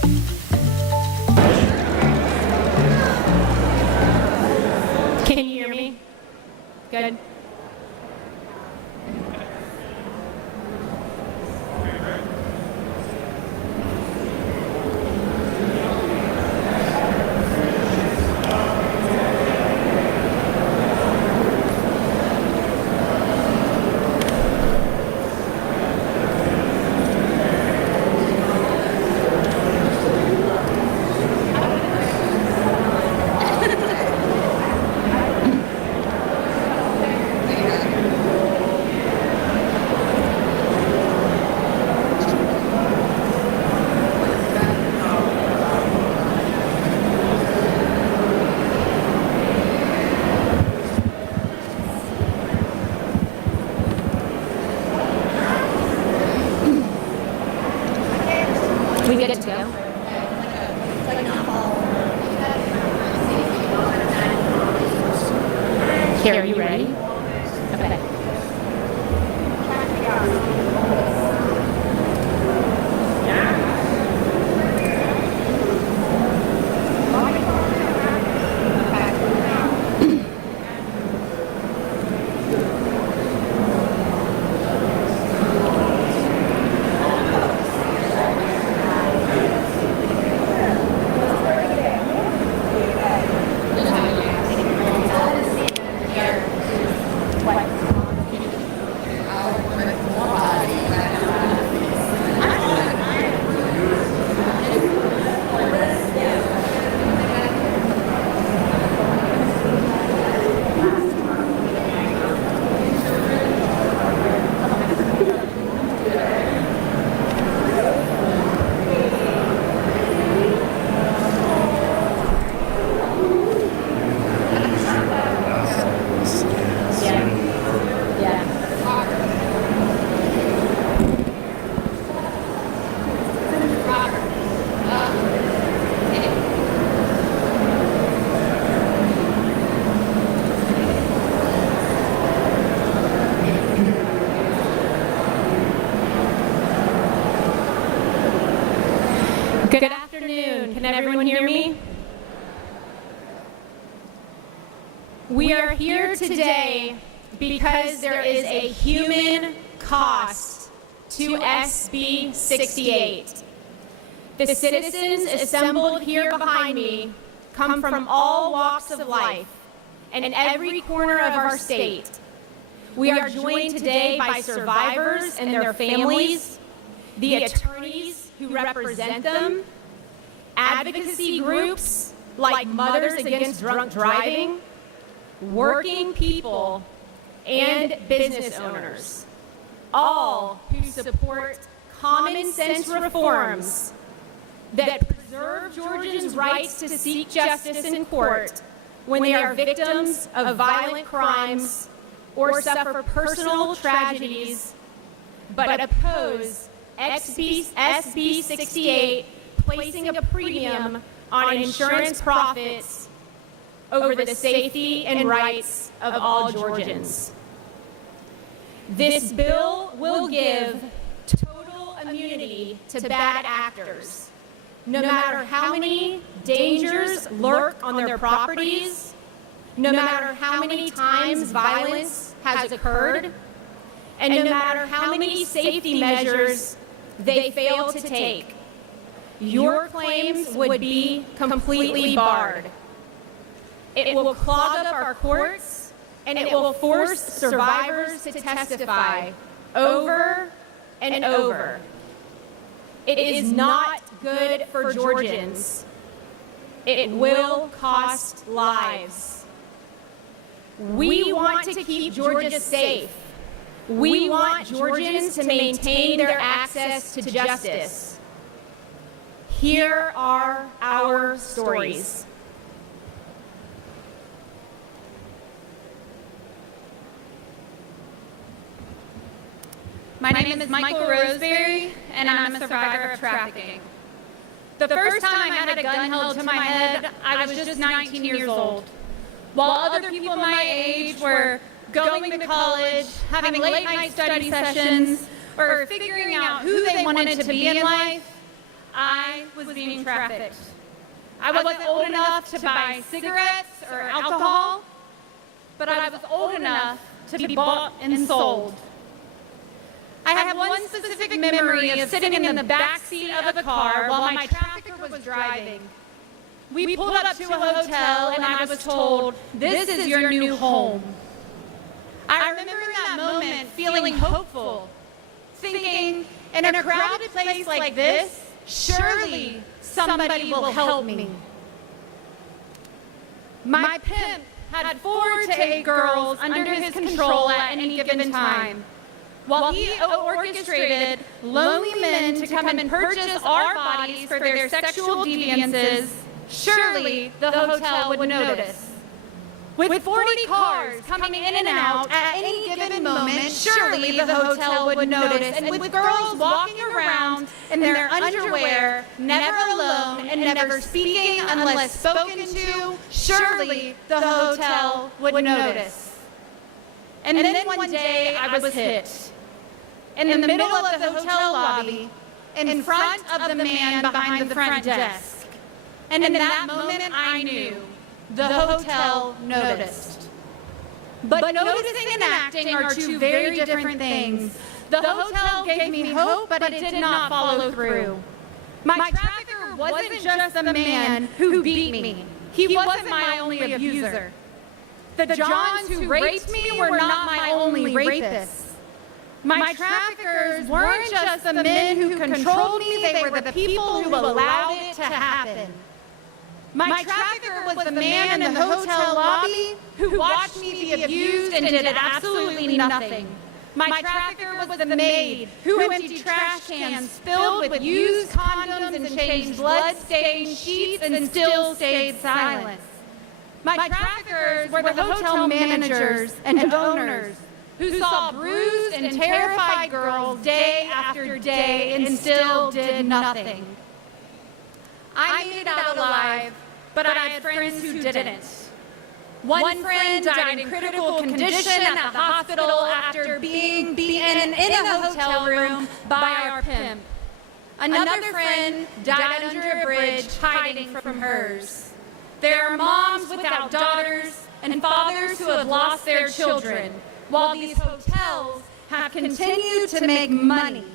Can you hear me? Good. We get to go. Carrie, are you ready? Okay. Good afternoon. Can everyone hear me? We are here today because there is a human cost to SB 68. The citizens assembled here behind me come from all walks of life and every corner of our state. We are joined today by survivors and their families, the attorneys who represent them, advocacy groups like Mothers Against Drunk Driving, working people, and business owners, all who support common sense reforms that preserve Georgians' rights to seek justice in court when they are victims of violent crimes or suffer personal tragedies, but oppose SB 68 placing a premium on insurance profits over the safety and rights of all Georgians. This bill will give total immunity to bad actors, no matter how many dangers lurk on their properties, no matter how many times violence has occurred, and no matter how many safety measures they fail to take. Your claims would be completely barred. It will clog up our courts, and it will force survivors to testify over and over. It is not good for Georgians. It will cost lives. We want to keep Georgia safe. We want Georgians to maintain their access to justice. Here are our stories. My name is Michael Roseberry, and I'm a survivor of trafficking. The first time I had a gun held to my head, I was just 19 years old. While other people my age were going to college, having late-night study sessions, or figuring out who they wanted to be in life, I was being trafficked. I wasn't old enough to buy cigarettes or alcohol, but I was old enough to be bought and sold. I have one specific memory of sitting in the back seat of a car while my trafficker was driving. We pulled up to a hotel and I was told, "This is your new home." I remember in that moment feeling hopeful, thinking, in a crowded place like this, surely somebody will help me. My pimp had 4 to 8 girls under his control at any given time. While he orchestrated lonely men to come and purchase our bodies for their sexual deviances, surely the hotel would notice. With 40 cars coming in and out at any given moment, surely the hotel would notice. And with girls walking around in their underwear, never alone and never speaking unless spoken to, surely the hotel would notice. And then one day I was hit. In the middle of the hotel lobby, in front of the man behind the front desk. And in that moment I knew the hotel noticed. But noticing and acting are 2 very different things. The hotel gave me hope, but it did not follow through. My trafficker wasn't just the man who beat me. He wasn't my only abuser. The Johns who raped me were not my only rapists. My traffickers weren't just the men who controlled me, they were the people who allowed it to happen. My trafficker was the man in the hotel lobby who watched me be abused and did absolutely nothing. My trafficker was the maid who emptied trash cans filled with used condoms and changed blood-stained sheets and still stayed silent. My traffickers were the hotel managers and owners who saw bruised and terrified girls day after day and still did nothing. I made it out alive, but I had friends who didn't. One friend died in critical condition at the hospital after being beaten in a hotel room by our pimp. Another friend died under a bridge hiding from hers. There are moms without daughters and fathers who have lost their children, while these hotels have continued to make money.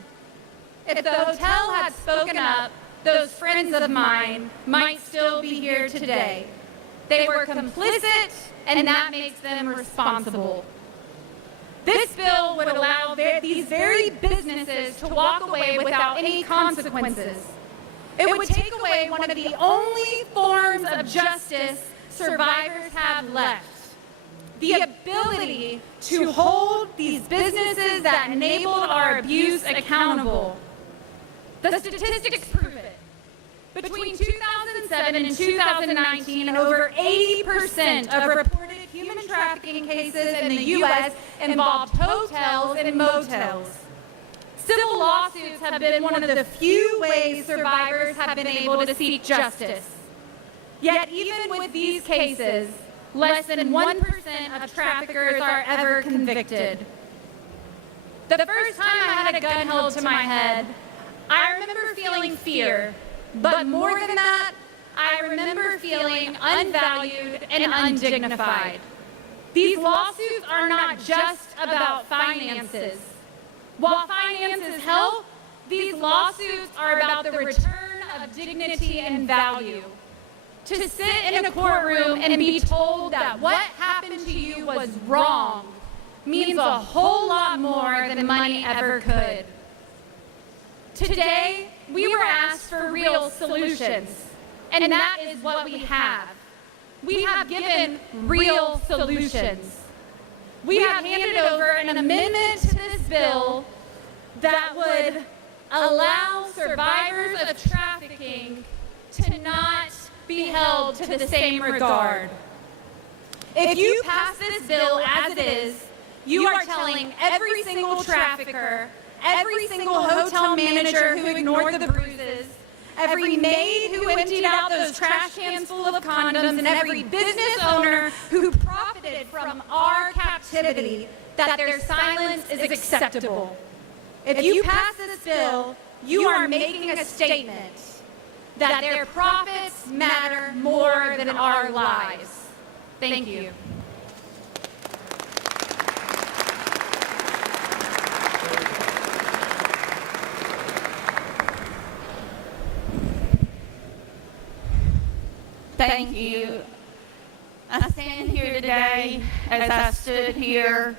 If the hotel had spoken up, those friends of mine might still be here today. They were complicit, and that makes them responsible. This bill would allow these very businesses to walk away without any consequences. It would take away one of the only forms of justice survivors have left: the ability to hold these businesses that enabled our abuse accountable. The statistics prove it. Between 2007 and 2019, over 80% of reported human trafficking cases in the U.S. involved hotels and motels. Civil lawsuits have been one of the few ways survivors have been able to seek justice. Yet even with these cases, less than 1% of traffickers are ever convicted. The first time I had a gun held to my head, I remember feeling fear, but more than that, I remember feeling unvalued and undignified. These lawsuits are not just about finances. While finances help, these lawsuits are about the return of dignity and value. To sit in a courtroom and be told that what happened to you was wrong means a whole lot more than money ever could. Today, we were asked for real solutions, and that is what we have. We have given real solutions. We have handed over an amendment to this bill that would allow survivors of trafficking to not be held to the same regard. If you pass this bill as it is, you are telling every single trafficker, every single hotel manager who ignored the bruises, every maid who emptied out those trash cans full of condoms, and every business owner who profited from our captivity that their silence is acceptable. If you pass this bill, you are making a statement that their profits matter more than our lives. Thank you. Thank you. I stand here today as I stood here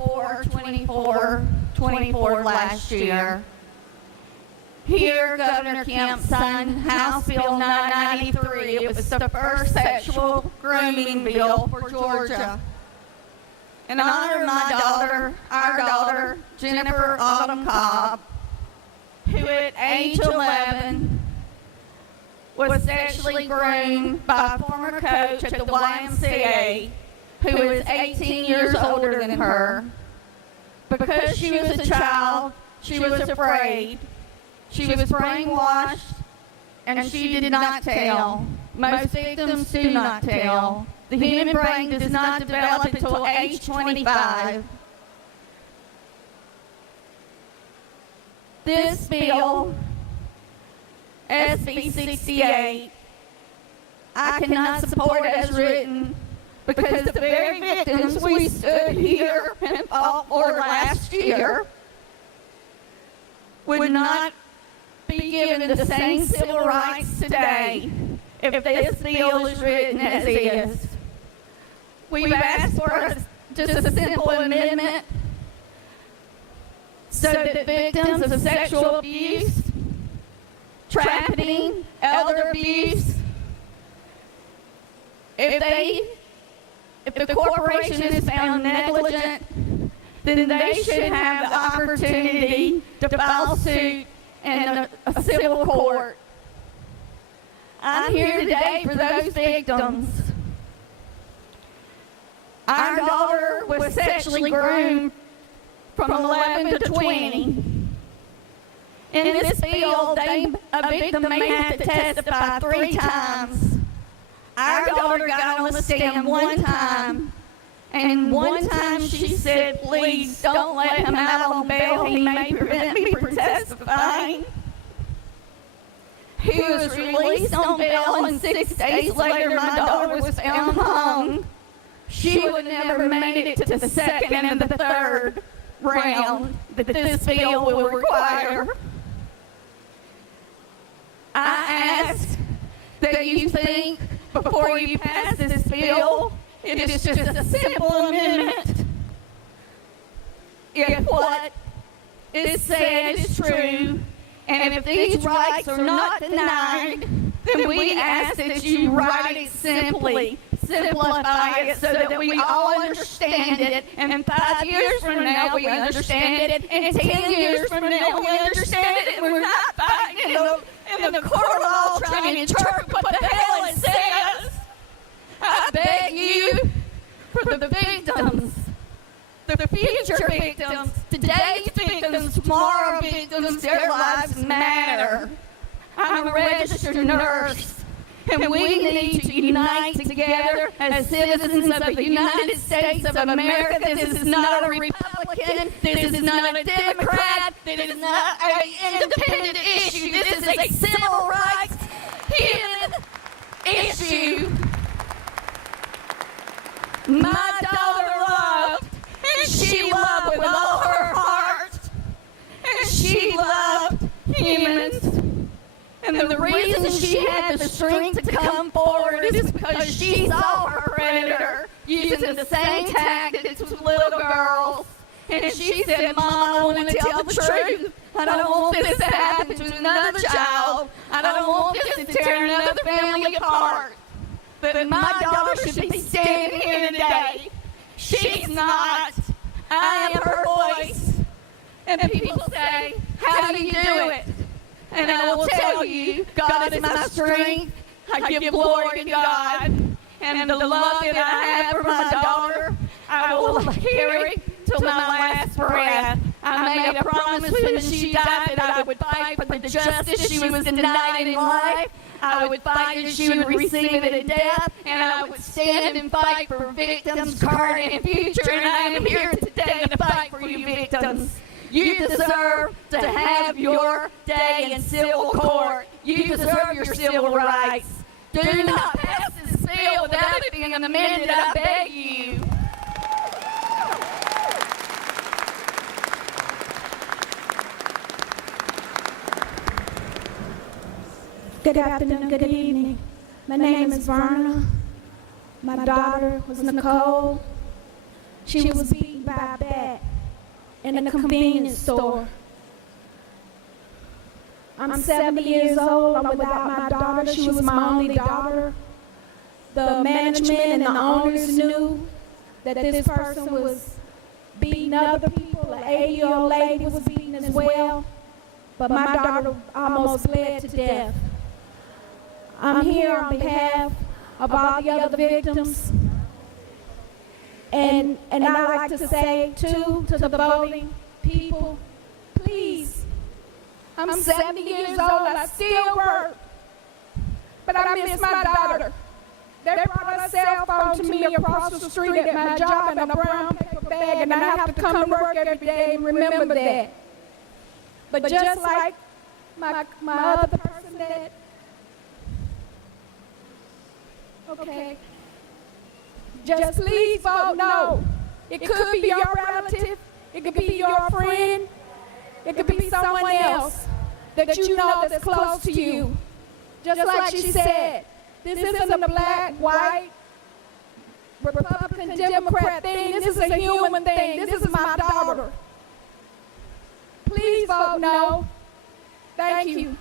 4/24/24 last year. Here, Governor Kemp signed House Bill 993. It was the first sexual grooming bill for Georgia. In honor of my daughter, our daughter, Jennifer Autumn Cobb, who at age 11 was sexually groomed by a former coach at the YMCA who was 18 years older than her. Because she was a child, she was afraid. She was brainwashed, and she did not tell. Most victims do not tell. The human brain does not develop until age 25. This bill, SB 68, I cannot support as written because the very victims we stood here and fought for last year would not be given the same civil rights today if this bill is written as is. We've asked for just a simple amendment so that victims of sexual abuse, trafficking, elder abuse, if the corporation is found negligent, then they should have the opportunity to file suit in a civil court. I'm here today for those victims. Our daughter was sexually groomed from 11 to 20. In this bill, a victim may have to testify 3 times. Our daughter got on the stand 1 time, and 1 time she said, "Please don't let him out on bail. He may prevent me from testifying." He was released on bail, and 6 days later, my daughter was found hung. She would never have made it to the second and the third round that this bill will require. I ask that you think before you pass this bill. It is just a simple amendment. If what is said is true, and if these rights are not denied, then we ask that you write it simply. Simplify it so that we all understand it, and 5 years from now we understand it, and 10 years from now we understand it, and we're not fighting in the court of law trying to interpret what the hell it says. I beg you, for the victims, the future victims, today's victims, tomorrow victims, their lives matter. I'm a registered nurse. And we need to unite together as citizens of the United States of America. This is not a Republican. This is not a Democrat. This is not an independent issue. This is a civil rights human issue. My daughter loved, and she loved with all her heart, and she loved humans. And the reason she had the strength to come forward is because she saw her predator using the same tactics with little girls. And she said, "Mom, I want to tell the truth. I don't want this to happen to another child. I don't want this to tear another family apart. But my daughter should be standing here today. She's not. I am her voice." And people say, "How do you do it?" And I will tell you, God is my strength. I give glory to God. And the love that I have for my daughter, I will carry till my last breath. I made a promise when she died that I would fight for the justice she was denied in life. I would fight that she would receive it in death. And I would stand and fight for victims current and future. And I am here today to fight for you victims. You deserve to have your day in civil court. You deserve your civil rights. Do not pass this bill without it being amended, I beg you. Good afternoon, good evening. My name is Verna. My daughter was Nicole. She was beaten by a bat in a convenience store. I'm 70 years old. I'm without my daughter. She was my only daughter. The management and the owners knew that this person was beating other people. An 80-year-old lady was beaten as well. But my daughter almost bled to death. I'm here on behalf of all the other victims. And I like to say, too, to the voting people, please, I'm 70 years old, I still work, but I miss my daughter. They brought a cell phone to me across the street at my job in a brown paper bag, and I have to come to work every day and remember that. But just like my other person that, okay, just please vote no. It could be your relative, it could be your friend, it could be someone else that you know that's close to you. Just like she said, this isn't a black, white, Republican, Democrat thing. This is a human thing. This is my daughter. Please vote no. Thank you.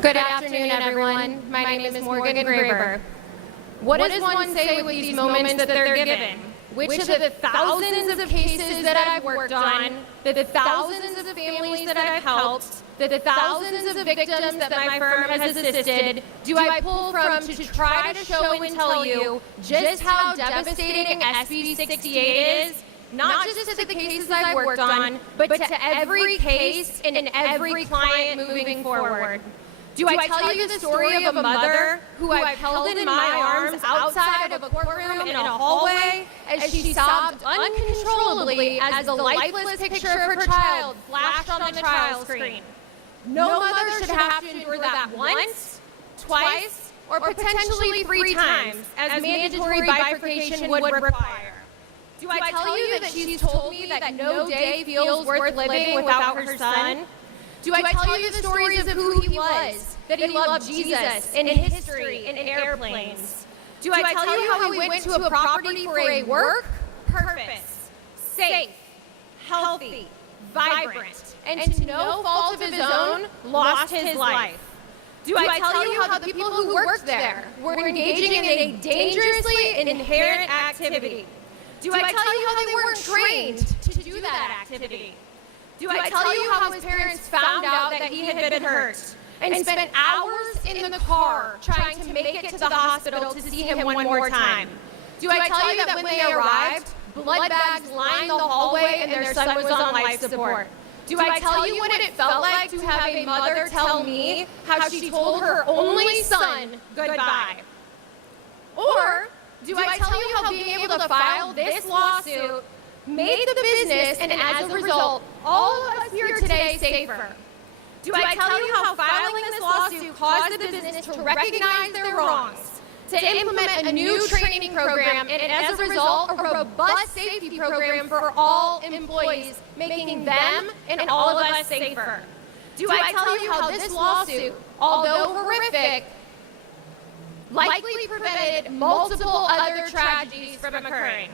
Good afternoon, everyone. My name is Morgan Graber. What does one say with these moments that they're given? Which of the thousands of cases that I've worked on, the thousands of families that I've helped, the thousands of victims that my firm has assisted, do I pull from to try to show and tell you just how devastating SB 68 is? Not just to the cases I've worked on, but to every case and every client moving forward. Do I tell you the story of a mother who I've held in my arms outside of a courtroom in a hallway as she sobbed uncontrollably as the lifeless picture of her child flashed on the trial screen? No mother should have to endure that once, twice, or potentially 3 times, as mandatory bifurcation would require. Do I tell you that she's told me that no day feels worth living without her son? Do I tell you the stories of who he was, that he loved Jesus, and history, and airplanes? Do I tell you how he went to a property for a work purpose, safe, healthy, vibrant, and to no fault of his own, lost his life? Do I tell you how the people who worked there were engaging in a dangerously inherent activity? Do I tell you how they weren't trained to do that activity? Do I tell you how his parents found out that he had been hurt and spent hours in the car trying to make it to the hospital to see him one more time? Do I tell you that when they arrived, blood bags lined the hallway and their son was on life support? Do I tell you what it felt like to have a mother tell me how she told her only son goodbye? Or do I tell you how being able to file this lawsuit made the business, and as a result, all of us here today safer? Do I tell you how filing this lawsuit caused the business to recognize their wrongs, to implement a new training program, and as a result, a robust safety program for all employees, making them and all of us safer? Do I tell you how this lawsuit, although horrific, likely prevented multiple other tragedies from occurring?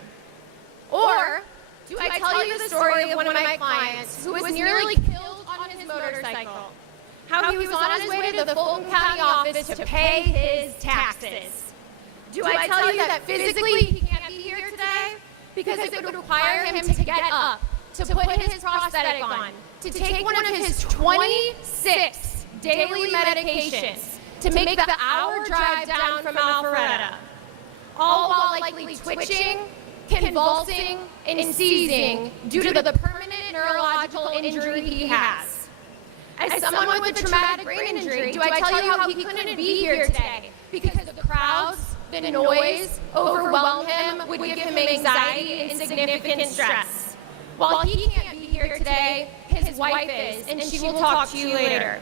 Or do I tell you the story of one of my clients who was nearly killed on his motorcycle? How he was on his way to the Fulton County office to pay his taxes? Do I tell you that physically he can't be here today because it would require him to get up, to put his prosthetic on, to take one of his 26 daily medications, to make the hour drive down from Alpharetta, all while likely twitching, convulsing, and seizing due to the permanent neurological injury he has? As someone with a traumatic brain injury, do I tell you how he couldn't be here today because the crowds, the noise, overwhelm him, would give him anxiety and significant stress? While he can't be here today, his wife is, and she will talk to you later.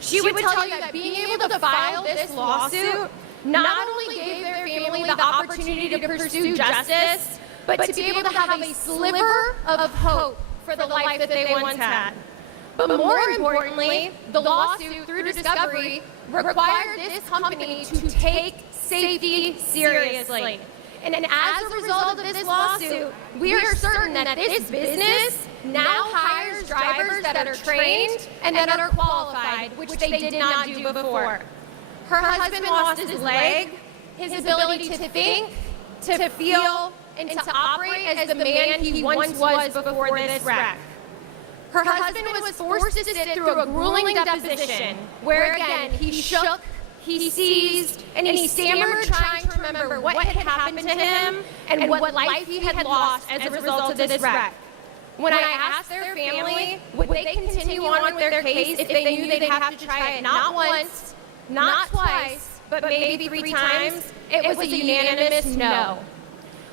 She would tell you that being able to file this lawsuit not only gave their family the opportunity to pursue justice, but to be able to have a sliver of hope for the life that they once had. But more importantly, the lawsuit, through discovery, required this company to take safety seriously. And as a result of this lawsuit, we are certain that this business now hires drivers that are trained and that are qualified, which they did not do before. Her husband lost his leg, his ability to think, to feel, and to operate as the man he once was before this wreck. Her husband was forced to sit through a grueling deposition where, again, he shook, he seized, and he stammered, trying to remember what had happened to him and what life he had lost as a result of this wreck. When I asked their family would they continue on with their case if they knew they'd have to try it not once, not twice, but maybe 3 times, it was a unanimous no.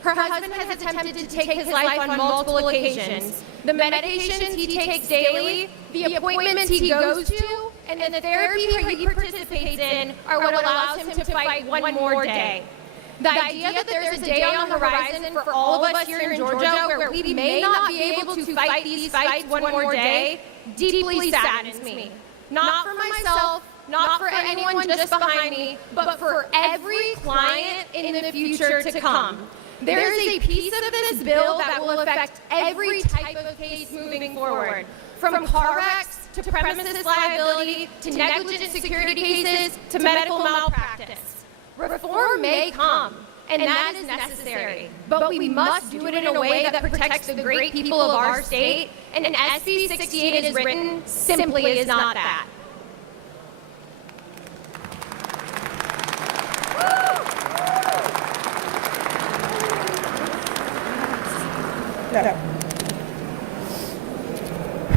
Her husband has attempted to take his life on multiple occasions. The medications he takes daily, the appointments he goes to, and the therapy he participates in are what allows him to fight one more day. The idea that there's a day on the horizon for all of us here in Georgia where we may not be able to fight these fights one more day deeply saddens me. Not for myself, not for anyone just behind me, but for every client in the future to come. There is a piece of this bill that will affect every type of case moving forward, from car wrecks to premises liability, to negligent security cases, to medical malpractice. Reform may come, and that is necessary, but we must do it in a way that protects the great people of our state, and SB 68 is written simply is not that.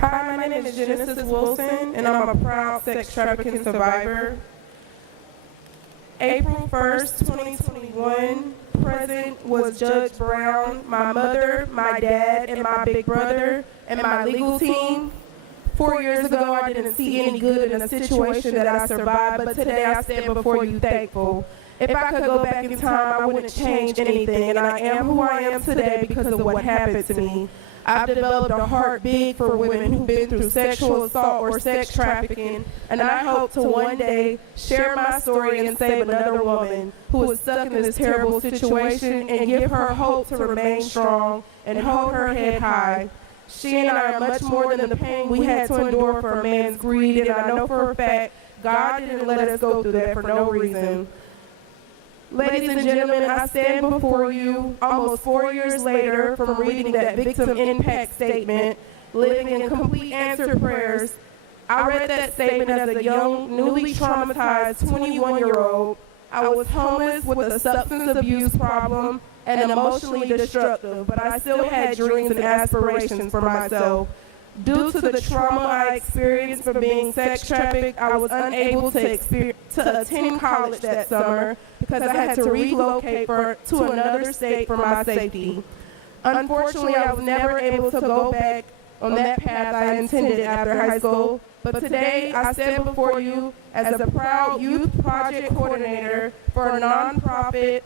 Hi, my name is Genesis Wilson, and I'm a proud sex trafficking survivor. April 1st, 2021, present was Judge Brown, my mother, my dad, and my big brother, and my legal team. 4 years ago, I didn't see any good in a situation that I survived, but today I stand before you thankful. If I could go back in time, I wouldn't change anything, and I am who I am today because of what happened to me. I've developed a heart big for women who've been through sexual assault or sex trafficking, and I hope to one day share my story and save another woman who is stuck in this terrible situation and give her hope to remain strong and hold her head high. She and I are much more than the pain we had to endure for a man's greed, and I know for a fact God didn't let us go through that for no reason. Ladies and gentlemen, I stand before you almost 4 years later from reading that victim impact statement, living in complete answered prayers. I read that statement as a young, newly traumatized 21-year-old. I was homeless with a substance abuse problem and emotionally destructive, but I still had dreams and aspirations for myself. Due to the trauma I experienced from being sex trafficked, I was unable to attend college that summer because I had to relocate to another state for my safety. Unfortunately, I was never able to go back on that path I intended after high school, but today I stand before you as a proud youth project coordinator for a nonprofit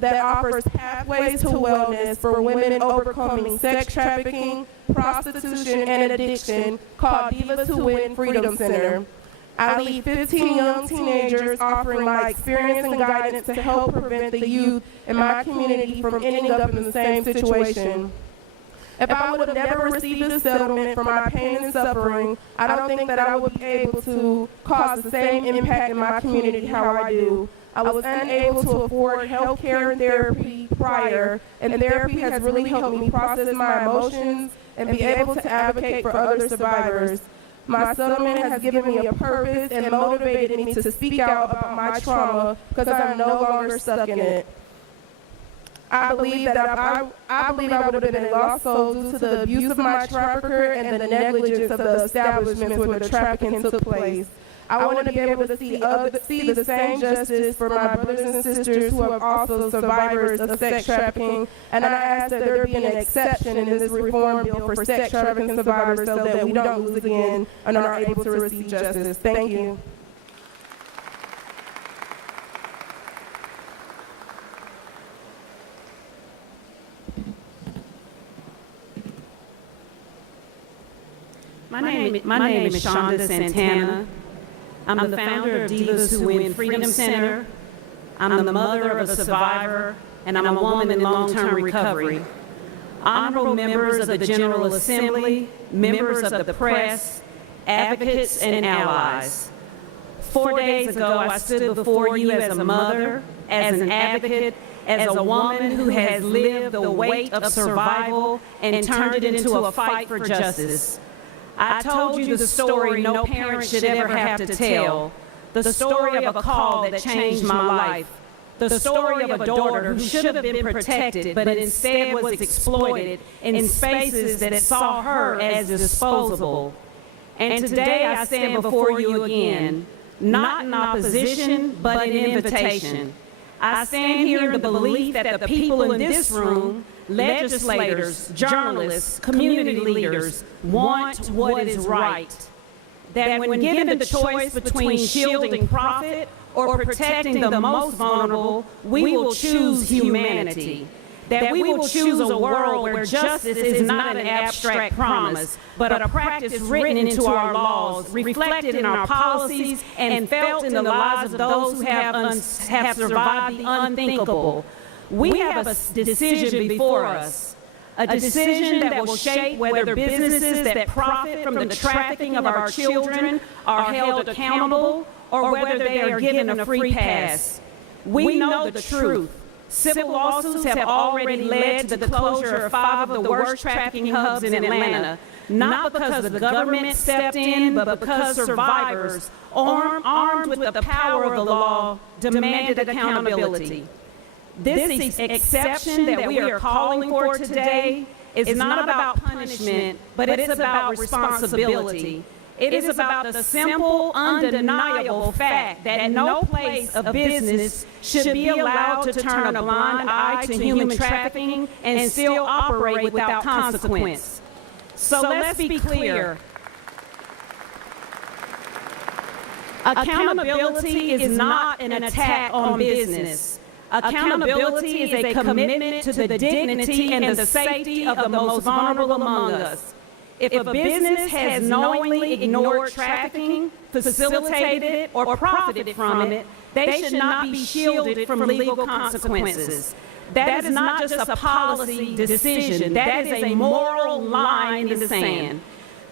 that offers pathways to wellness for women overcoming sex trafficking, prostitution, and addiction called Divas Who Win Freedom Center. I lead 15 young teenagers offering my experience and guidance to help prevent the youth in my community from ending up in the same situation. If I would have never received a settlement for my pain and suffering, I don't think that I would be able to cause the same impact in my community how I do. I was unable to afford health care and therapy prior, and therapy has really helped me process my emotions and be able to advocate for other survivors. My settlement has given me a purpose and motivated me to speak out about my trauma because I'm no longer stuck in it. I believe that I would have been a lost soul due to the abuse of my trafficker and the negligence of the establishments where the trafficking took place. I want to be able to see the same justice for my brothers and sisters who are also survivors of sex trafficking, and I ask that there be an exception in this reform bill for sex trafficking survivors so that we don't lose again and are able to receive justice. Thank you. My name is Shonda Santana. I'm the founder of Divas Who Win Freedom Center. I'm the mother of a survivor, and I'm a woman in long-term recovery. Honorable members of the General Assembly, members of the press, advocates, and allies. 4 days ago, I stood before you as a mother, as an advocate, as a woman who has lived the weight of survival and turned it into a fight for justice. I told you the story no parent should ever have to tell, the story of a call that changed my life, the story of a daughter who should have been protected but instead was exploited in spaces that saw her as disposable. And today I stand before you again, not in opposition but in invitation. I stand here in the belief that the people in this room, legislators, journalists, community leaders, want what is right. That when given the choice between shielding profit or protecting the most vulnerable, we will choose humanity. That we will choose a world where justice is not an abstract promise, but a practice written into our laws, reflected in our policies, and felt in the lives of those who have survived the unthinkable. We have a decision before us, a decision that will shape whether businesses that profit from the trafficking of our children are held accountable or whether they are given a free pass. We know the truth. Civil lawsuits have already led to the closure of 5 of the worst trafficking hubs in Atlanta, not because the government stepped in, but because survivors, armed with the power of the law, demanded accountability. This exception that we are calling for today is not about punishment, but it's about responsibility. It is about the simple, undeniable fact that no place of business should be allowed to turn a blind eye to human trafficking and still operate without consequence. So let's be clear. Accountability is not an attack on business. Accountability is a commitment to the dignity and the safety of the most vulnerable among us. If a business has knowingly ignored trafficking, facilitated it, or profited from it, they should not be shielded from legal consequences. That is not just a policy decision. That is a moral line in the sand.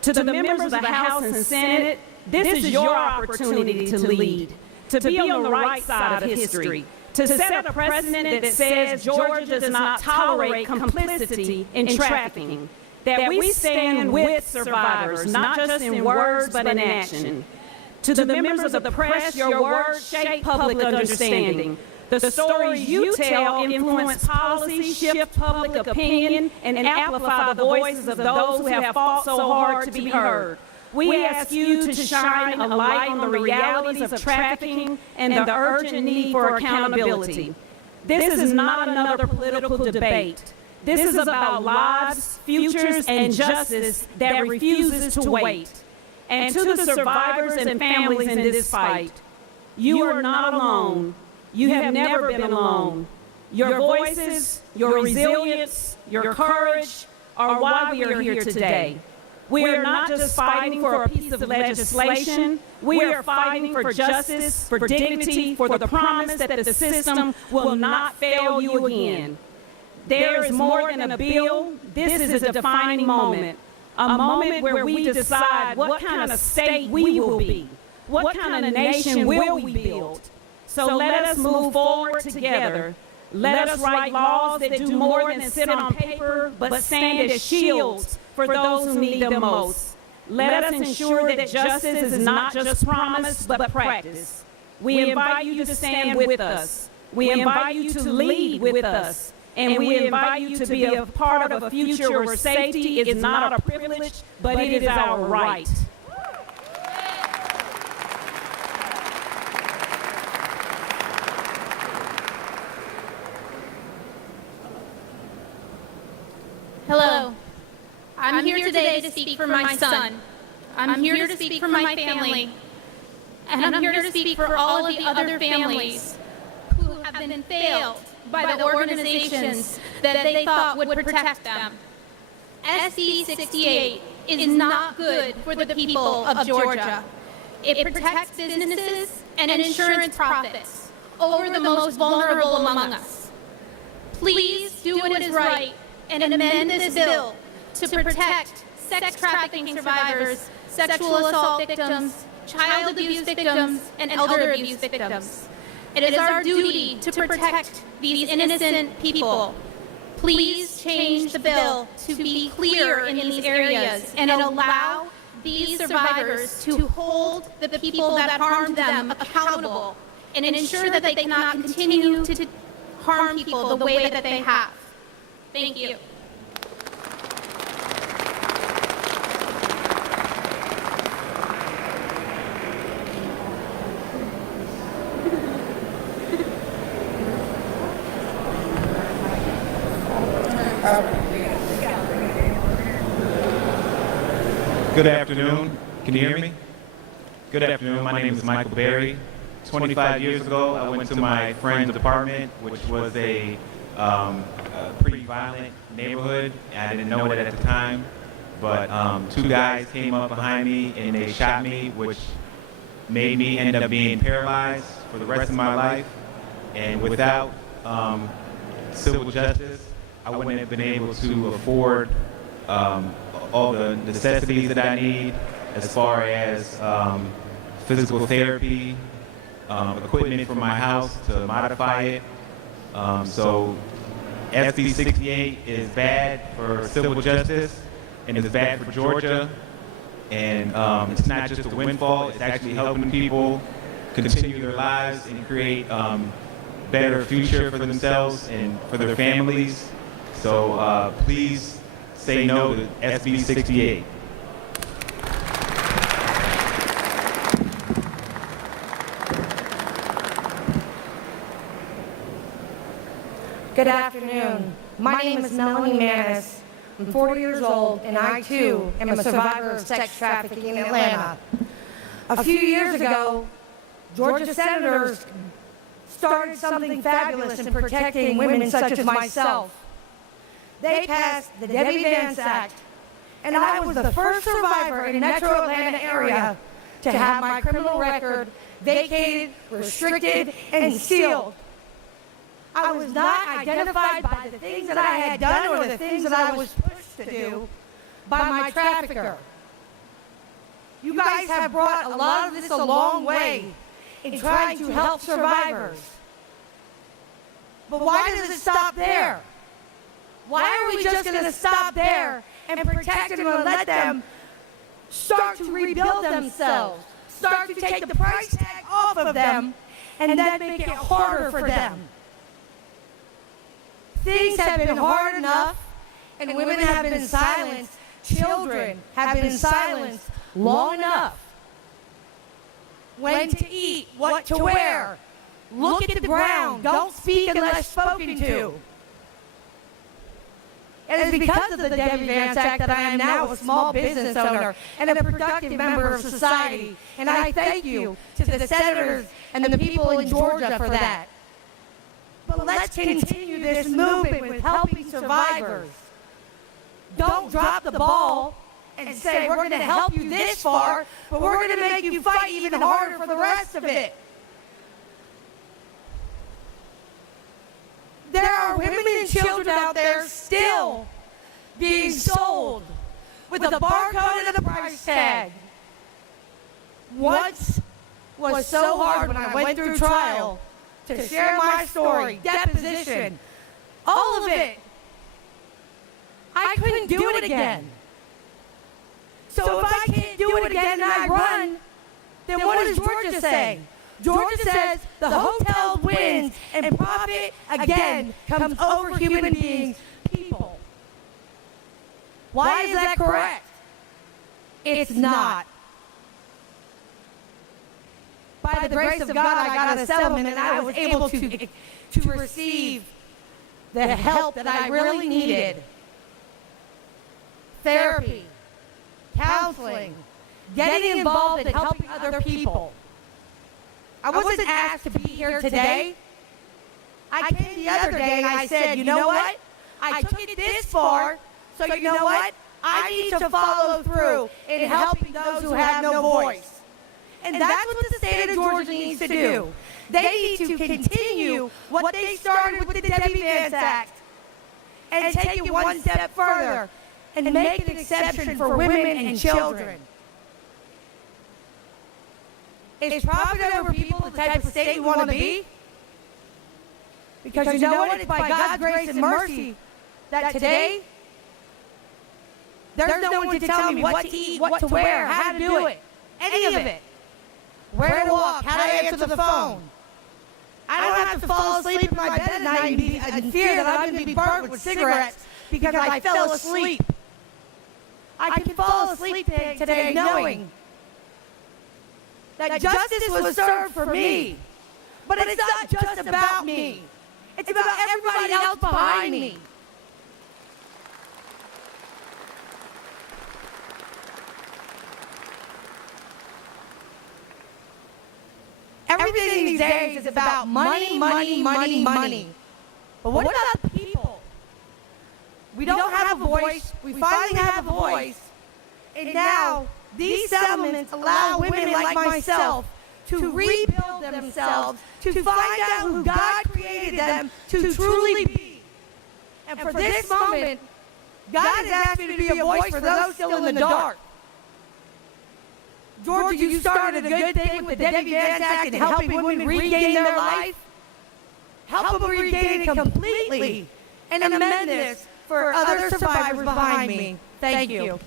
To the members of the House and Senate, this is your opportunity to lead, to be on the right side of history, to set a precedent that says Georgia does not tolerate complicity in trafficking, that we stand with survivors, not just in words but in action. To the members of the press, your words shape public understanding. The stories you tell influence policy, shift public opinion, and amplify the voices of those who have fought so hard to be heard. We ask you to shine a light on the realities of trafficking and the urgent need for accountability. This is not another political debate. This is about lives, futures, and justice that refuses to wait. And to the survivors and families in this fight, you are not alone. You have never been alone. Your voices, your resilience, your courage are why we are here today. We are not just fighting for a piece of legislation. We are fighting for justice, for dignity, for the promise that the system will not fail you again. There is more than a bill. This is a defining moment, a moment where we decide what kind of state we will be, what kind of nation will we build. So let us move forward together. Let us write laws that do more than sit on paper, but stand as shields for those who need them most. Let us ensure that justice is not just promise, but practice. We invite you to stand with us. We invite you to lead with us. And we invite you to be a part of a future where safety is not a privilege, but it is our right. Hello. I'm here today to speak for my son. I'm here to speak for my family. And I'm here to speak for all of the other families who have been failed by the organizations that they thought would protect them. SB 68 is not good for the people of Georgia. It protects businesses and insurance profits over the most vulnerable among us. Please do what is right and amend this bill to protect sex trafficking survivors, sexual assault victims, child abuse victims, and elder abuse victims. It is our duty to protect these innocent people. Please change the bill to be clear in these areas and allow these survivors to hold the people that harmed them accountable and ensure that they cannot continue to harm people the way that they have. Thank you. Good afternoon. Can you hear me? Good afternoon. My name is Michael Berry. 25 years ago, I went to my friend's apartment, which was a pretty violent neighborhood. I didn't know it at the time, but 2 guys came up behind me and they shot me, which made me end up being paralyzed for the rest of my life. And without civil justice, I wouldn't have been able to afford all the necessities that I need as far as physical therapy, equipment for my house to modify it. So SB 68 is bad for civil justice and it's bad for Georgia. And it's not just a windfall, it's actually helping people continue their lives and create better future for themselves and for their families. So please say no to SB 68. Good afternoon. My name is Melanie Manis. I'm 40 years old, and I, too, am a survivor of sex trafficking in Atlanta. A few years ago, Georgia senators started something fabulous in protecting women such as myself. They passed the Debbie Vance Act, and I was the first survivor in Metro Atlanta area to have my criminal record vacated, restricted, and sealed. I was not identified by the things that I had done or the things that I was pushed to do by my trafficker. You guys have brought a lot of this a long way in trying to help survivors. But why does it stop there? Why are we just going to stop there and protect them and let them start to rebuild themselves, start to take the price tag off of them, and then make it harder for them? Things have been hard enough, and women have been silenced, children have been silenced long enough. When to eat, what to wear, look at the ground, don't speak unless spoken to. It is because of the Debbie Vance Act that I am now a small business owner and a productive member of society, and I thank you to the senators and the people in Georgia for that. But let's continue this movement with helping survivors. Don't drop the ball and say, we're going to help you this far, but we're going to make you fight even harder for the rest of it. There are women and children out there still being sold with a barcode and a price tag. Once was so hard when I went through trial to share my story, deposition, all of it. I couldn't do it again. So if I can't do it again and I run, then what does Georgia say? Georgia says the hotel wins and profit again comes over human beings, people. Why is that correct? It's not. By the grace of God, I got a settlement and I was able to receive the help that I really needed. Therapy, counseling, getting involved in helping other people. I wasn't asked to be here today. I came the other day and I said, you know what? I took it this far, so you know what? I need to follow through in helping those who have no voice. And that's what the state of Georgia needs to do. They need to continue what they started with the Debbie Vance Act and take it one step further and make an exception for women and children. Is profit over people the type of state you want to be? Because you know what? It's by God's grace and mercy that today there's no one to tell me what to eat, what to wear, how to do it, any of it. Where to walk, how to answer the phone. I don't have to fall asleep in my bed at night and be in fear that I'm going to be burnt with cigarettes because I fell asleep. I can fall asleep today knowing that justice was served for me. But it's not just about me. It's about everybody else behind me. Everything these days is about money, money, money, money. But what about the people? We don't have a voice. We finally have a voice. And now these settlements allow women like myself to rebuild themselves, to find out who God created them to truly be. And for this moment, God has asked me to be a voice for those still in the dark. Georgia, you started a good thing with the Debbie Vance Act and helping women regain their life. Help them regain it completely and amend this for other survivors behind me. Thank you.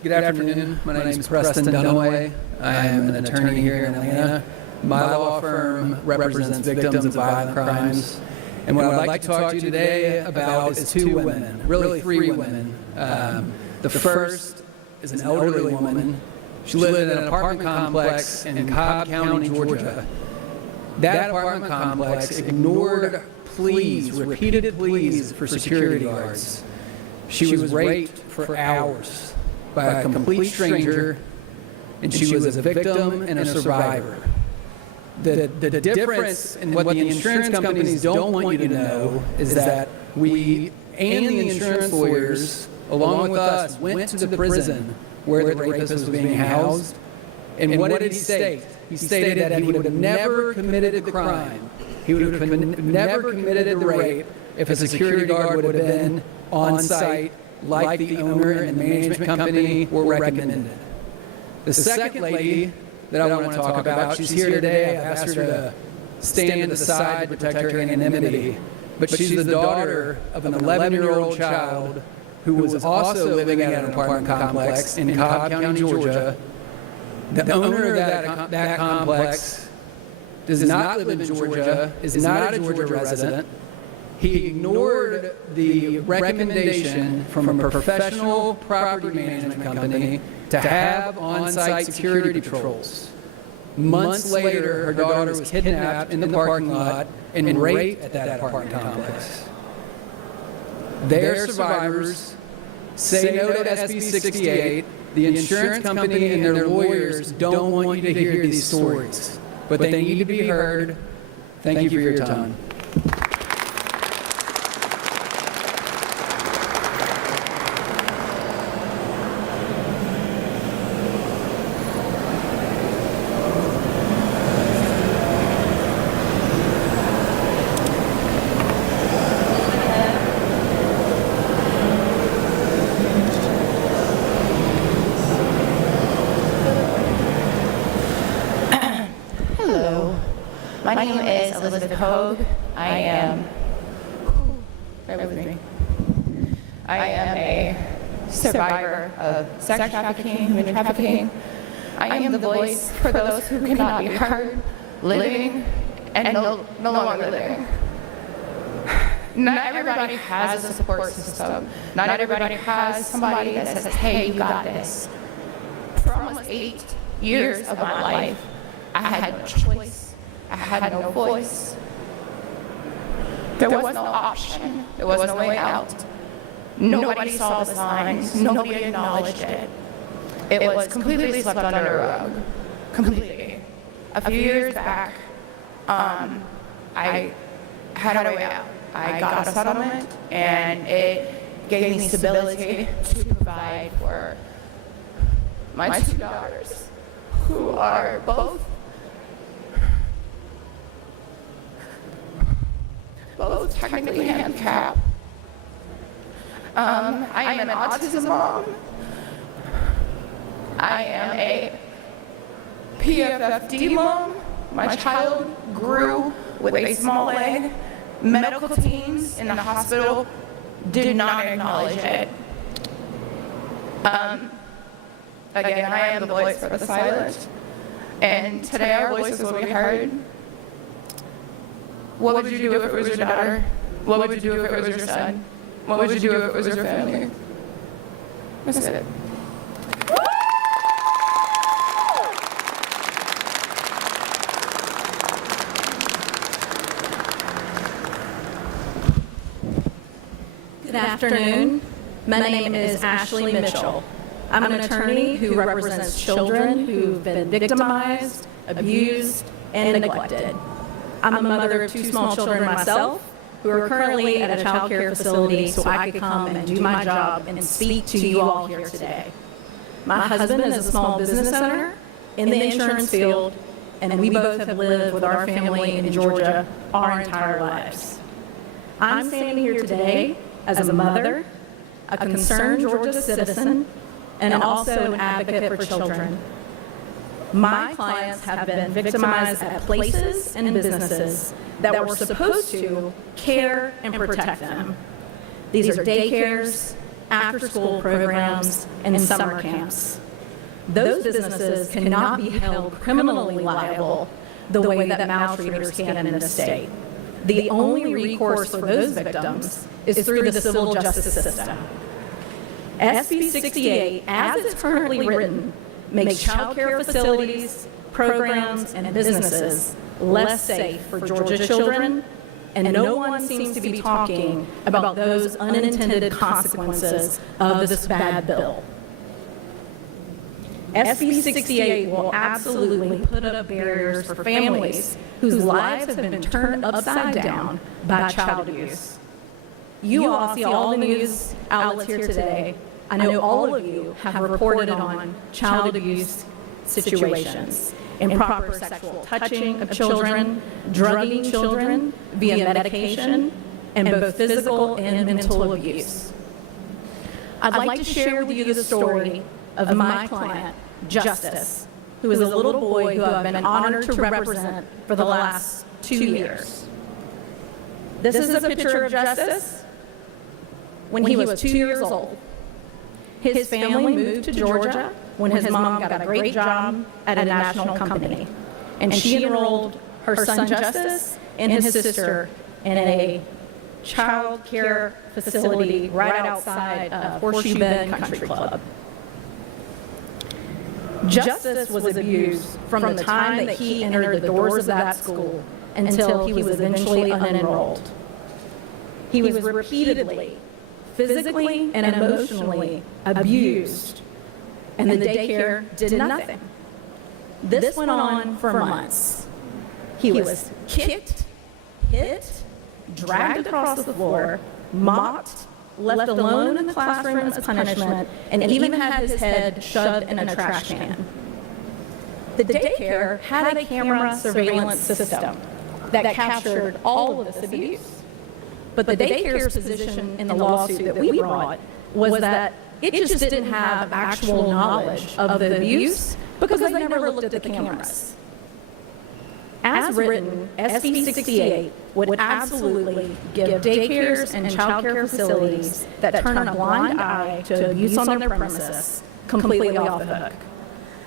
Good afternoon. My name is Preston Dunaway. I am an attorney here in Atlanta. My law firm represents victims of violent crimes. And what I'd like to talk to you today about is two women, really three women. The first is an elderly woman. She lived in an apartment complex in Cobb County, Georgia. That apartment complex ignored pleas, repeated pleas for security guards. She was raped for hours by a complete stranger, and she was a victim and a survivor. The difference in what the insurance companies don't want you to know is that we and the insurance lawyers, along with us, went to the prison where the rapist was being housed. And what did he state? He stated that he would have never committed the crime. He would have never committed the rape if a security guard would have been on site like the owner and management company were recommended. The second lady that I want to talk about, she's here today. I've asked her to stand to the side to protect her anonymity. But she's the daughter of an 11-year-old child who was also living at an apartment complex in Cobb County, Georgia. The owner of that complex does not live in Georgia, is not a Georgia resident. He ignored the recommendation from a professional property management company to have on-site security patrols. Months later, her daughter was kidnapped in the parking lot and raped at that apartment complex. Their survivors say no to SB 68. The insurance company and their lawyers don't want you to hear these stories, but they need to be heard. Thank you for your time. My name is Elizabeth Hogue. I am a survivor of sex trafficking, human trafficking. I am the voice for those who cannot be heard, living and no longer living. Not everybody has a support system. Not everybody has somebody that says, hey, you got this. For almost 8 years of my life, I had no choice. I had no voice. There was no option. There was no way out. Nobody saw the signs. Nobody acknowledged it. It was completely swept under a rug. Completely. A few years back, I had a way out. I got a settlement, and it gave me stability to provide for my two daughters, who are both technically handicapped. I am an autism mom. I am a PFFD mom. My child grew with a small leg. Medical teams in the hospital did not acknowledge it. Again, I am the voice for the silent. And today our voices will be heard. What would you do if it was your daughter? What would you do if it was your son? What would you do if it was your family? That's it. Good afternoon. My name is Ashley Mitchell. I'm an attorney who represents children who've been victimized, abused, and neglected. I'm a mother of 2 small children myself, who are currently at a child care facility so I could come and do my job and speak to you all here today. My husband is a small business owner in the insurance field, and we both have lived with our family in Georgia our entire lives. I'm standing here today as a mother, a concerned Georgia citizen, and also an advocate for children. My clients have been victimized at places and businesses that were supposed to care and protect them. These are daycares, after-school programs, and summer camps. Those businesses cannot be held criminally liable the way that maltreaters can in this state. The only recourse for those victims is through the civil justice system. SB 68, as it's currently written, makes child care facilities, programs, and businesses less safe for Georgia children, and no one seems to be talking about those unintended consequences of this bad bill. SB 68 will absolutely put up barriers for families whose lives have been turned upside down by child abuse. You all see all the news outlets here today. I know all of you have reported on child abuse situations, improper sexual touching of children, drugging children via medication, and both physical and mental abuse. I'd like to share with you the story of my client, Justice, who is a little boy who I've been honored to represent for the last 2 years. This is a picture of Justice when he was 2 years old. His family moved to Georgia when his mom got a great job at a national company, and she enrolled her son Justice and his sister in a child care facility right outside of Horseshoe Bend Country Club. Justice was abused from the time that he entered the doors of that school until he was eventually unenrolled. He was repeatedly, physically and emotionally abused, and the daycare did nothing. This went on for months. He was kicked, hit, dragged across the floor, mocked, left alone in the classroom as punishment, and even had his head shoved in a trash can. The daycare had a camera surveillance system that captured all of this abuse. But the daycare's position in the lawsuit that we brought was that it just didn't have actual knowledge of the abuse because they never looked at the cameras. As written, SB 68 would absolutely give daycares and child care facilities that turn a blind eye to abuse on their premises completely off the hook.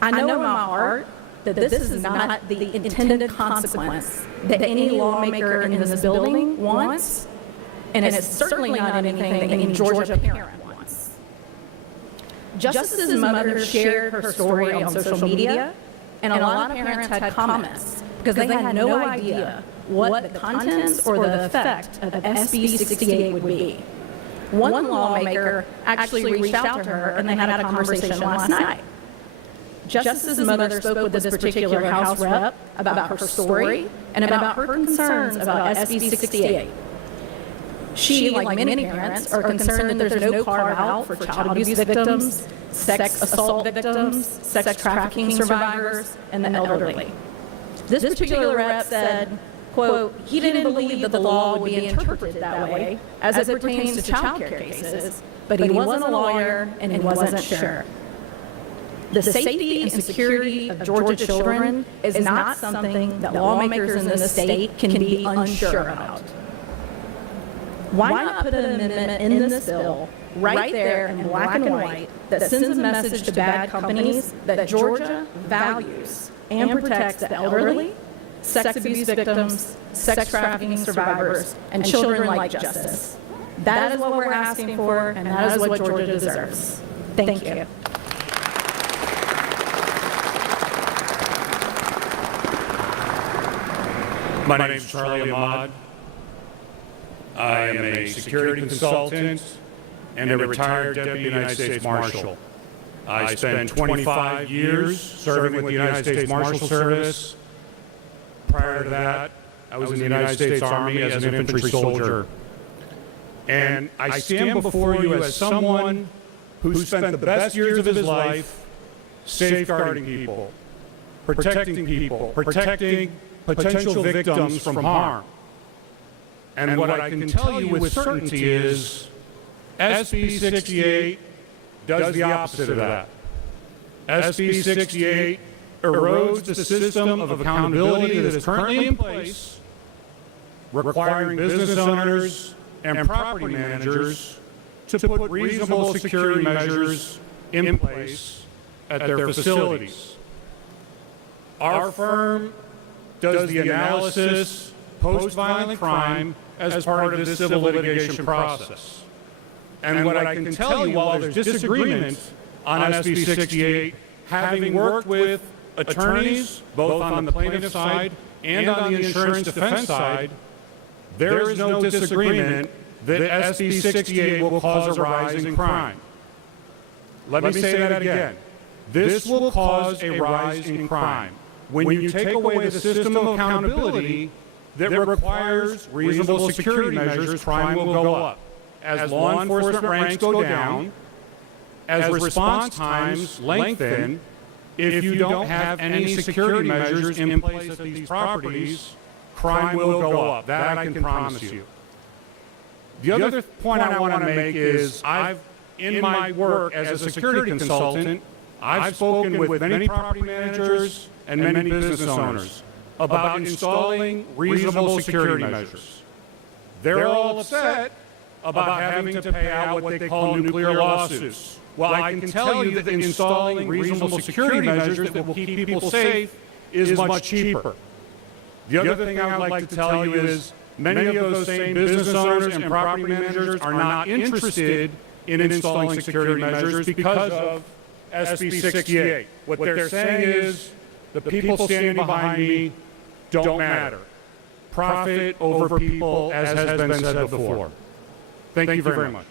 I know in my heart that this is not the intended consequence that any lawmaker in this building wants, and it's certainly not anything that any Georgia parent wants. Justice's mother shared her story on social media, and a lot of parents had comments because they had no idea what the contents or the effect of SB 68 would be. One lawmaker actually reached out to her, and they had a conversation last night. Justice's mother spoke with this particular House rep about her story and about her concerns about SB 68. She, like many parents, are concerned that there's no carve-out for child abuse victims, sex assault victims, sex trafficking survivors, and the elderly. This particular rep said, quote, he didn't believe that the law would be interpreted that way as it pertains to child care cases, but he wasn't a lawyer and he wasn't sure. The safety and security of Georgia children is not something that lawmakers in this state can be unsure about. Why not put an amendment in this bill right there in black and white that sends a message to bad companies that Georgia values and protects the elderly, sex abuse victims, sex trafficking survivors, and children like Justice? That is what we're asking for, and that is what Georgia deserves. Thank you. My name is Charlie Ahmad. I am a security consultant and a retired Deputy United States Marshal. I spent 25 years serving with the United States Marshal Service. Prior to that, I was in the United States Army as an infantry soldier. And I stand before you as someone who spent the best years of his life safeguarding people, protecting potential victims from harm. And what I can tell you with certainty is SB 68 does the opposite of that. SB 68 erodes the system of accountability that is currently in place, requiring business owners and property managers to put reasonable security measures in place at their facilities. Our firm does the analysis post-violent crime as part of this civil litigation process. And what I can tell you, while there's disagreement on SB 68, having worked with attorneys, both on the plaintiff side and on the insurance defense side, there is no disagreement that SB 68 will cause a rise in crime. Let me say that again. This will cause a rise in crime. When you take away the system of accountability that requires reasonable security measures, crime will go up. As law enforcement ranks go down, as response times lengthen, if you don't have any security measures in place at these properties, crime will go up. That I can promise you. The other point I want to make is in my work as a security consultant, I've spoken with many property managers and many business owners about installing reasonable security measures. They're all upset about having to pay out what they call nuclear lawsuits. Well, I can tell you that installing reasonable security measures that will keep people safe is much cheaper. The other thing I would like to tell you is many of those same business owners and property managers are not interested in installing security measures because of SB 68. What they're saying is the people standing behind me don't matter. Profit over people, as has been said before. Thank you very much.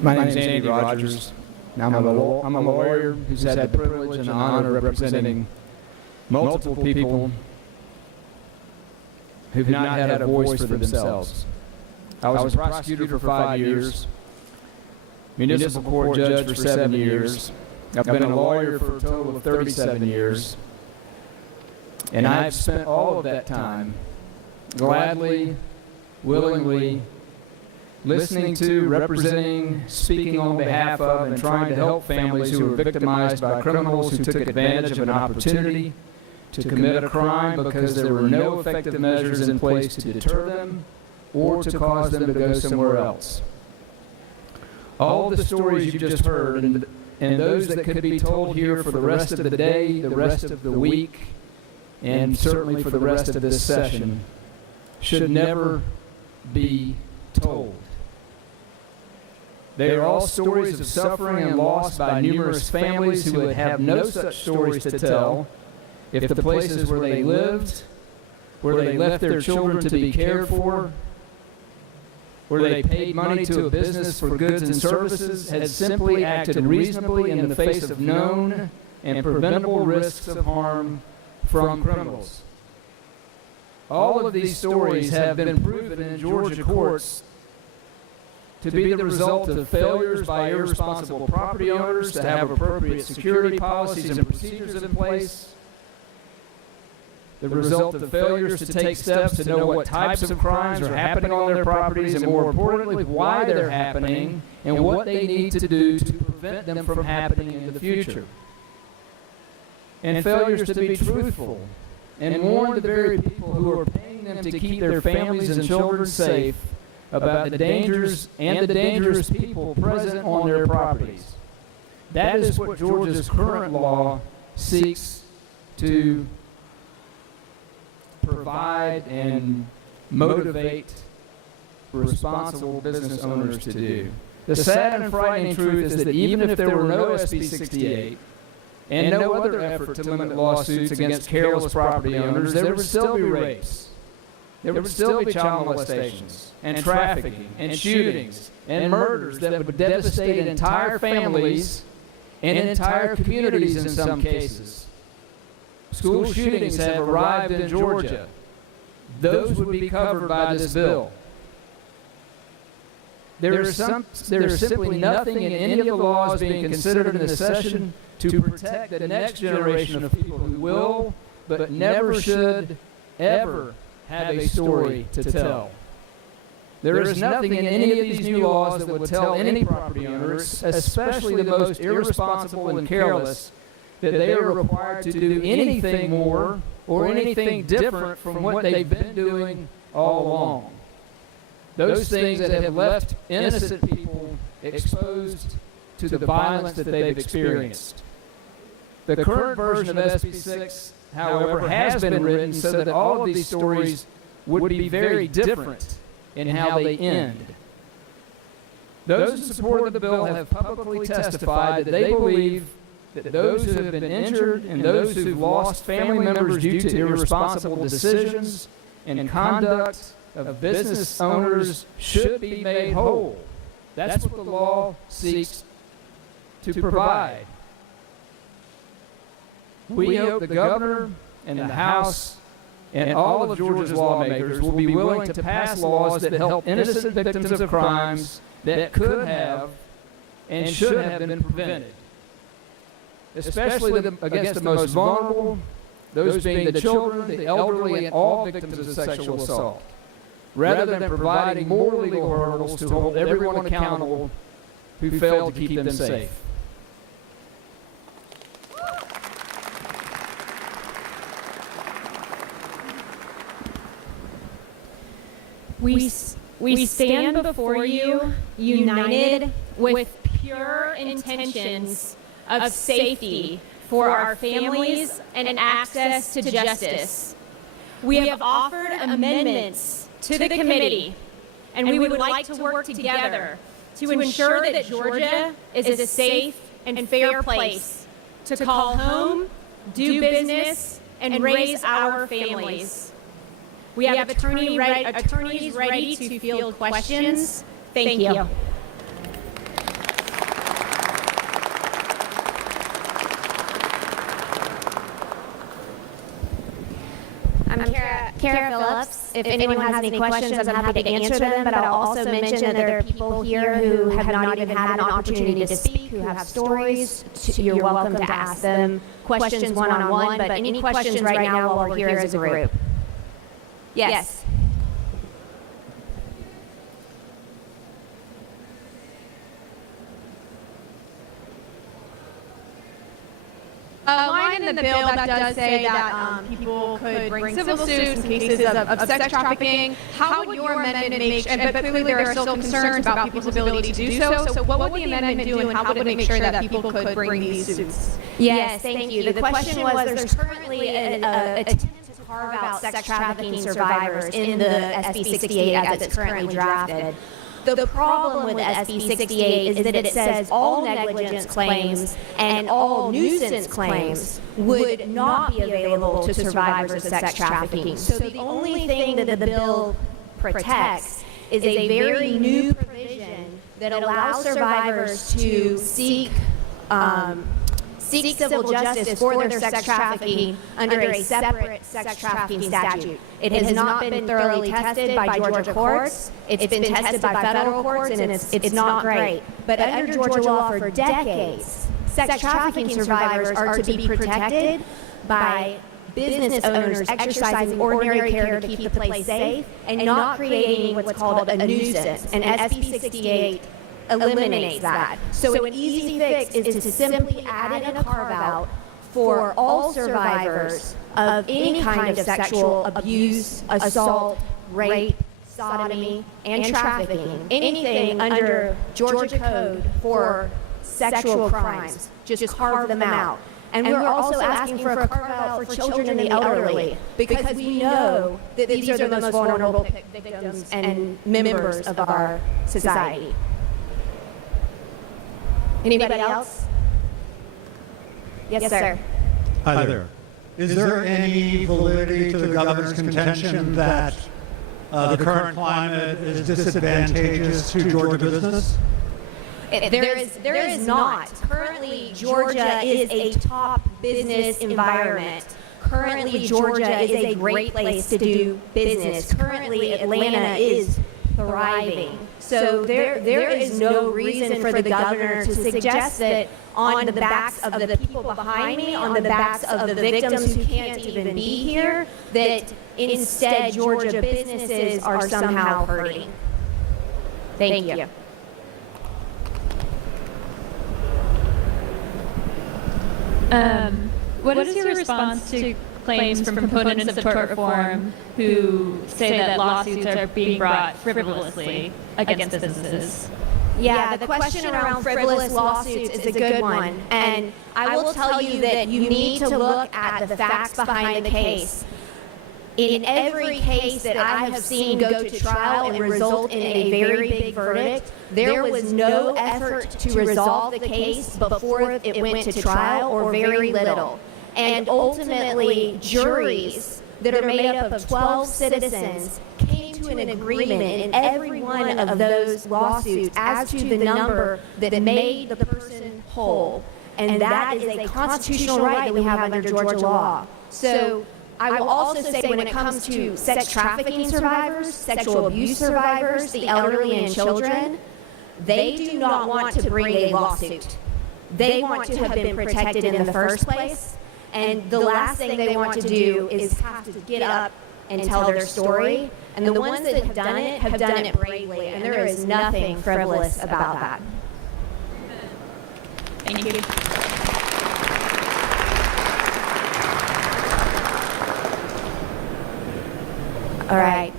My name is Andy Rogers. I'm a lawyer who's had the privilege and the honor of representing multiple people who've not had a voice for themselves. I was a prosecutor for 5 years, municipal court judge for 7 years. I've been a lawyer for a total of 37 years. And I've spent all of that time gladly, willingly, listening to, representing, speaking on behalf of, and trying to help families who were victimized by criminals who took advantage of an opportunity to commit a crime because there were no effective measures in place to deter them or to cause them to go somewhere else. All of the stories you just heard, and those that could be told here for the rest of the day, the rest of the week, and certainly for the rest of this session, should never be told. They are all stories of suffering and loss by numerous families who would have no such stories to tell if the places where they lived, where they left their children to be cared for, where they paid money to a business for goods and services, had simply acted reasonably in the face of known and preventable risks of harm from criminals. All of these stories have been proven in Georgia courts to be the result of failures by irresponsible property owners to have appropriate security policies and procedures in place, the result of failures to take steps to know what types of crimes are happening on their properties, and more importantly, why they're happening and what they need to do to prevent them from happening in the future. And failures to be truthful and warn the very people who are paying them to keep their families and children safe about the dangers and the dangerous people present on their properties. That is what Georgia's current law seeks to provide and motivate responsible business owners to do. The sad and frightening truth is that even if there were no SB 68 and no other effort to limit lawsuits against careless property owners, there would still be rapes, there would still be child molestations and trafficking and shootings and murders that would devastate entire families and entire communities in some cases. School shootings have arrived in Georgia. Those would be covered by this bill. There is simply nothing in any of the laws being considered in this session to protect the next generation of people who will, but never should, ever have a story to tell. There is nothing in any of these new laws that would tell any property owners, especially the most irresponsible and careless, that they are required to do anything more or anything different from what they've been doing all along. Those things that have left innocent people exposed to the violence that they've experienced. The current version of SB 6, however, has been written so that all of these stories would be very different in how they end. Those in support of the bill have publicly testified that they believe that those who have been injured and those who've lost family members due to irresponsible decisions and conduct of business owners should be made whole. That's what the law seeks to provide. We hope the governor and the House and all of Georgia's lawmakers will be willing to pass laws that help innocent victims of crimes that could have and should have been prevented, especially against the most vulnerable, those being the children, the elderly, and all victims of sexual assault, rather than providing more legal hurdles to hold everyone accountable who failed to keep them safe. We stand before you united with pure intentions of safety for our families and access to justice. We have offered amendments to the committee, and we would like to work together to ensure that Georgia is a safe and fair place to call home, do business, and raise our families. We have attorneys ready to field questions. Thank you. I'm Kara Phillips. If anyone has any questions, I'm happy to answer them, but I'll also mention that there are people here who have not even had an opportunity to speak, who have stories. You're welcome to ask them questions one-on-one, but any questions right now while we're here as a group. Yes. Line in the bill that does say that people could bring civil suits in cases of sex trafficking. How would your amendment make sure, but clearly there are still concerns about people's ability to do so, so what would the amendment do and how would it make sure that people could bring these suits? Yes, thank you. The question was, there's currently an attempt to carve out sex trafficking survivors in the SB 68 as it's currently drafted. The problem with SB 68 is that it says all negligence claims and all nuisance claims would not be available to survivors of sex trafficking. So the only thing that the bill protects is a very new provision that allows survivors to seek civil justice for their sex trafficking under a separate sex trafficking statute. It has not been thoroughly tested by Georgia courts. It's been tested by federal courts, and it's not great. But under Georgia law for decades, sex trafficking survivors are to be protected by business owners exercising ordinary care to keep the place safe and not creating what's called a nuisance. And SB 68 eliminates that. So an easy fix is to simply add in a carve-out for all survivors of any kind of sexual abuse, assault, rape, sodomy, and trafficking. Anything under Georgia code for sexual crimes, just carve them out. And we're also asking for a carve-out for children and the elderly, because we know that these are the most vulnerable victims and members of our society. Anybody else? Yes, sir. Hi there. Is there any validity to the governor's contention that the current climate is disadvantageous to Georgia business? There is not. Currently, Georgia is a top business environment. Currently, Georgia is a great place to do business. Currently, Atlanta is thriving. So there is no reason for the governor to suggest that on the backs of the people behind me, on the backs of the victims who can't even be here, that instead Georgia businesses are somehow hurting. Thank you. What is your response to claims from proponents of tort reform who say that lawsuits are being brought frivolously against businesses? Yeah, the question around frivolous lawsuits is a good one. And I will tell you that you need to look at the facts behind the case. In every case that I have seen go to trial and result in a very big verdict, there was no effort to resolve the case before it went to trial, or very little. And ultimately, juries that are made up of 12 citizens came to an agreement in every one of those lawsuits as to the number that made the person whole. And that is a constitutional right that we have under Georgia law. So I will also say, when it comes to sex trafficking survivors, sexual abuse survivors, the elderly and children, they do not want to bring a lawsuit. They want to have been protected in the first place. And the last thing they want to do is have to get up and tell their story. And the ones that have done it bravely. And there is nothing frivolous about that. Thank you. All right.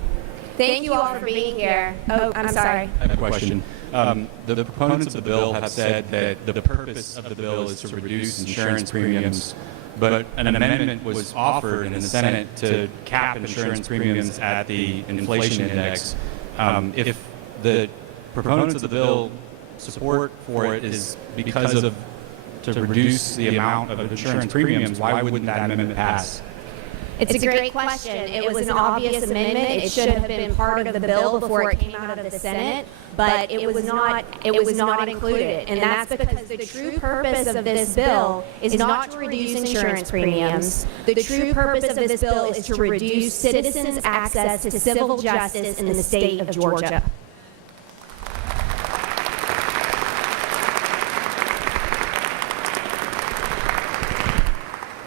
Thank you all for being here. Oh, I'm sorry. I have a question. The proponents of the bill have said that the purpose of the bill is to reduce insurance premiums, but an amendment was offered in the Senate to cap insurance premiums at the inflation index. If the proponents of the bill support for it is because of to reduce the amount of insurance premiums, why wouldn't that amendment pass? It's a great question. It was an obvious amendment. It should have been part of the bill before it came out of the Senate, but it was not included. And that's because the true purpose of this bill is not to reduce insurance premiums. The true purpose of this bill is to reduce citizens' access to civil justice in the state of Georgia.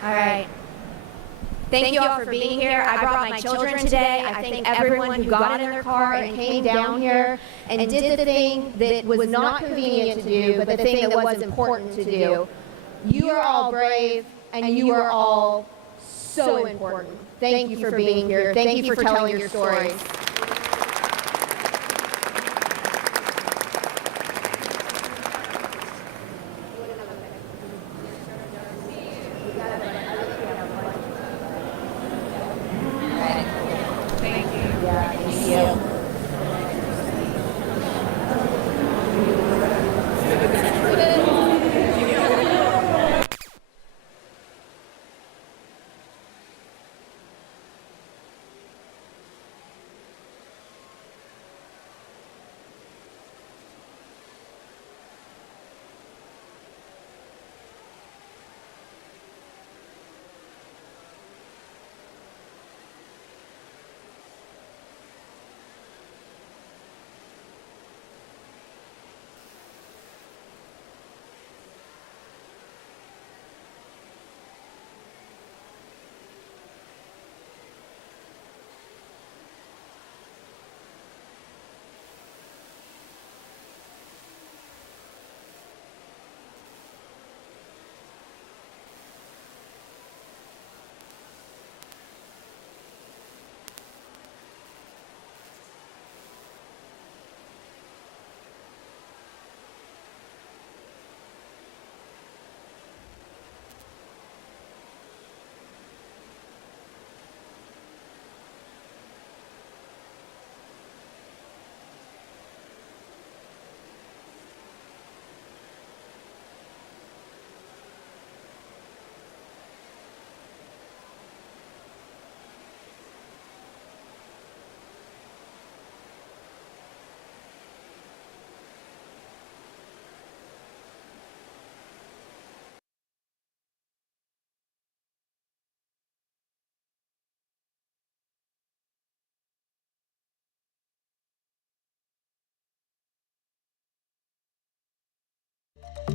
All right. Thank you all for being here. I brought my children today. I thank everyone who got in their car and came down here and did the thing that was not convenient to do, but the thing that was important to do. You are all brave, and you are all so important. Thank you for being here. Thank you for telling your stories.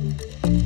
you.